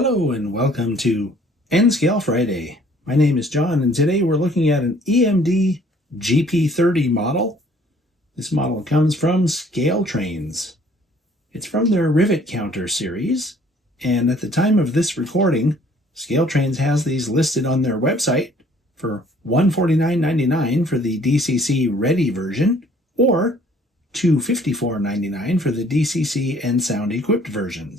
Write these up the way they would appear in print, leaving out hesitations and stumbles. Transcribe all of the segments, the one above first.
Hello and welcome to N-Scale Friday. My name is John and today we're looking at an EMD GP30 model. This model comes from ScaleTrains. It's from their Rivet Counter series, and at the time of this recording, ScaleTrains has these listed on their website for $149.99 for the DCC Ready version or $254.99 for the DCC and Sound Equipped version.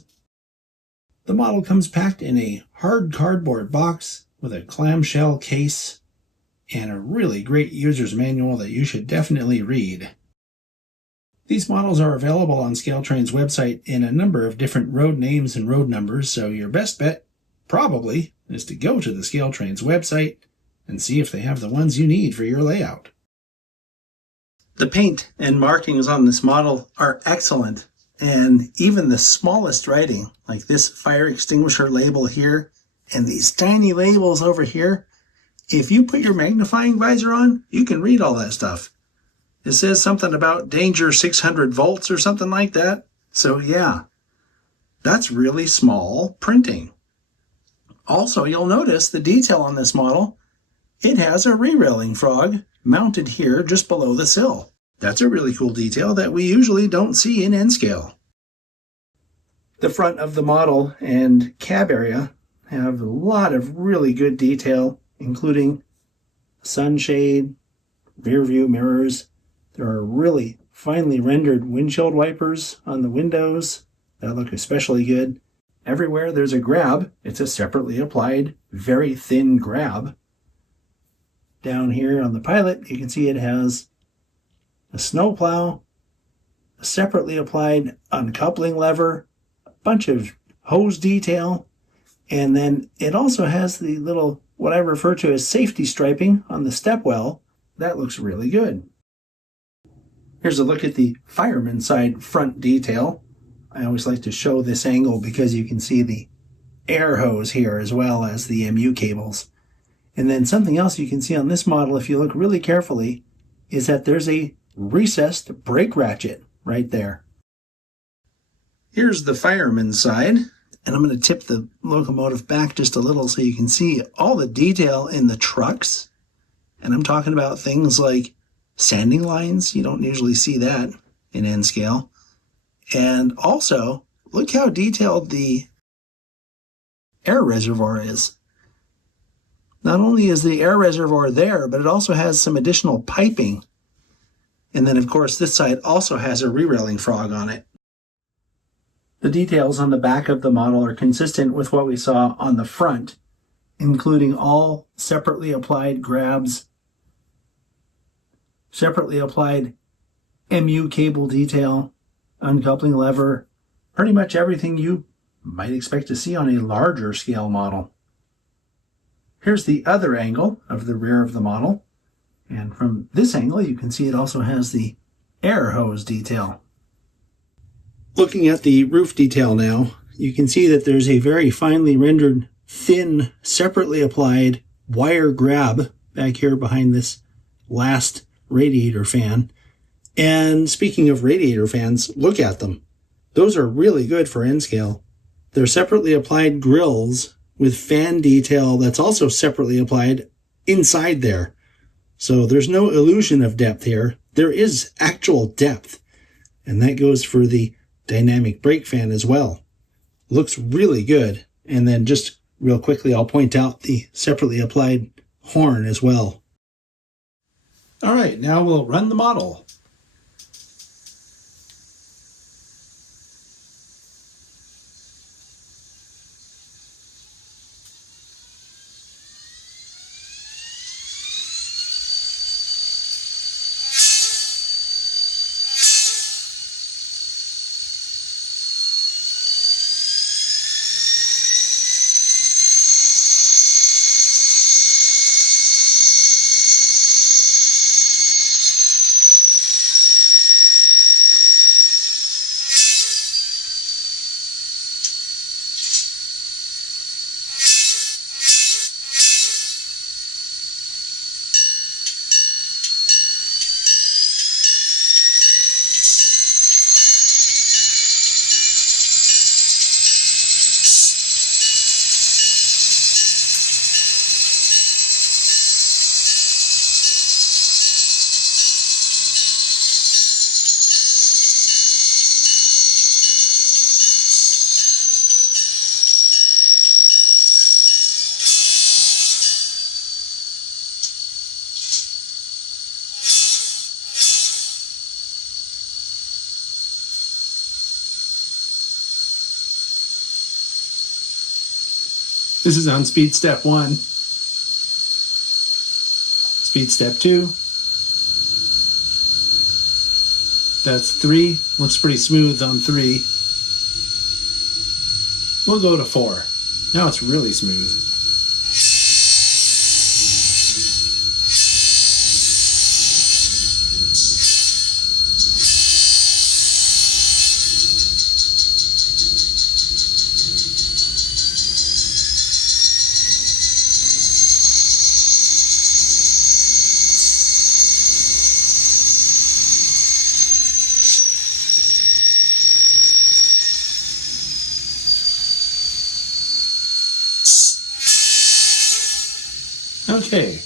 The model comes packed in a hard cardboard box with a clamshell case and a really great user's manual that you should definitely read. These models are available on ScaleTrains' website in a number of different road names and road numbers, so your best bet probably is to go to the ScaleTrains website and see if they have the ones you need for your layout. The paint and markings on this model are excellent, and even the smallest writing, like this fire extinguisher label here and these tiny labels over here, if you put your magnifying visor on, you can read all that stuff. It says something about danger 600 volts or something like that. So yeah, that's really small printing. Also, you'll notice the detail on this model. It has a re-railing frog mounted here just below the sill. That's a really cool detail that we usually don't see in N-Scale. The front of the model and cab area have a lot of really good detail, including sunshade, rear view mirrors. There are really finely rendered windshield wipers on the windows that look especially good. Everywhere there's a grab. It's a separately applied, very thin grab. Down here on the Pilot, you can see it has a snowplow, a separately applied uncoupling lever, a bunch of hose detail, and then it also has the little, what I refer to as safety striping on the stepwell. That looks really good. Here's a look at the fireman side front detail. I always like to show this angle because you can see the air hose here as well as the MU cables. And then something else you can see on this model, if you look really carefully, is that there's a recessed brake ratchet right there. Here's the fireman's side, and I'm going to tip the locomotive back just a little so you can see all the detail in the trucks. And I'm talking about things like sanding lines. You don't usually see that in N-Scale. And also, look how detailed the air reservoir is. Not only is the air reservoir there, but it also has some additional piping. And then, of course, this side also has a re-railing frog on it. The details on the back of the model are consistent with what we saw on the front, including all separately applied grabs, separately applied MU cable detail, uncoupling lever, pretty much everything you might expect to see on a larger scale model. Here's the other angle of the rear of the model, and from this angle you can see it also has the air hose detail. Looking at the roof detail now, you can see that there's a very finely rendered, thin, separately applied wire grab back here behind this last radiator fan. And speaking of radiator fans, look at them. Those are really good for N-Scale. They're separately applied grills with fan detail that's also separately applied inside there. So there's no illusion of depth here. There is actual depth. And that goes for the dynamic brake fan as well. Looks really good. And then just real quickly, I'll point out the separately applied horn as well. All right, now we'll run the model. This is on speed step 1. Speed step 2. That's 3. Looks pretty smooth on 3. We'll go to 4. Now it's really smooth. Okay.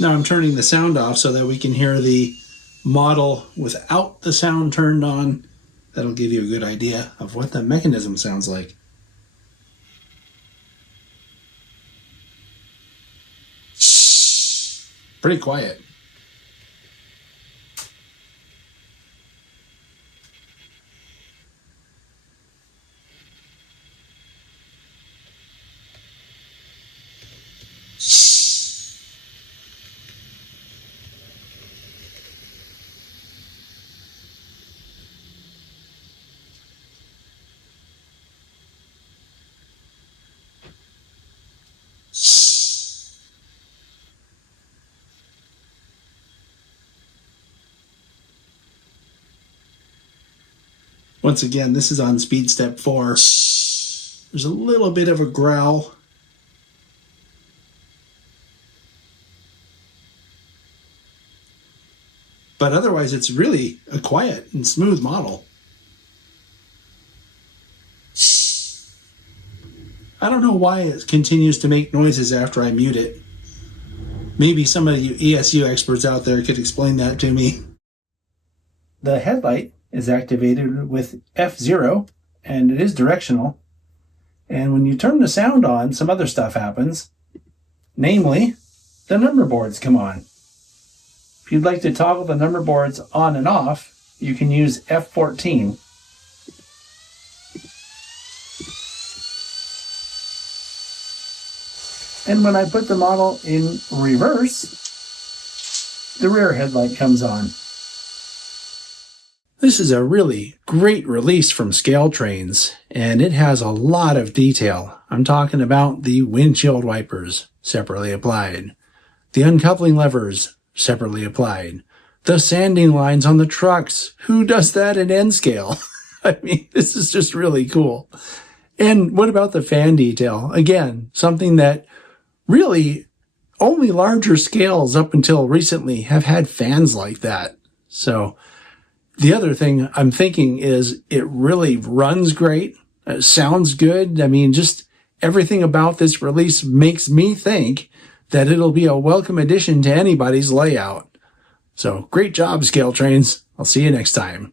Now I'm turning the sound off so that we can hear the model without the sound turned on. That'll give you a good idea of what the mechanism sounds like. Pretty quiet. Once again, this is on speed step 4. There's a little bit of a growl. But otherwise, it's really a quiet and smooth model. I don't know why it continues to make noises after I mute it. Maybe some of you ESU experts out there could explain that to me. The headlight is activated with F0, and it is directional. And when you turn the sound on, some other stuff happens. Namely, the number boards come on. If you'd like to toggle the number boards on and off, you can use F14. And when I put the model in reverse, the rear headlight comes on. This is a really great release from ScaleTrains, and it has a lot of detail. I'm talking about the windshield wipers, separately applied, the uncoupling levers, separately applied, the sanding lines on the trucks. Who does that in N scale? I mean, this is just really cool. And what about the fan detail? Again, something that really only larger scales up until recently have had fans like that. So the other thing I'm thinking is it really runs great. It sounds good. I mean, just everything about this release makes me think that it'll be a welcome addition to anybody's layout. So great job, ScaleTrains. I'll see you next time.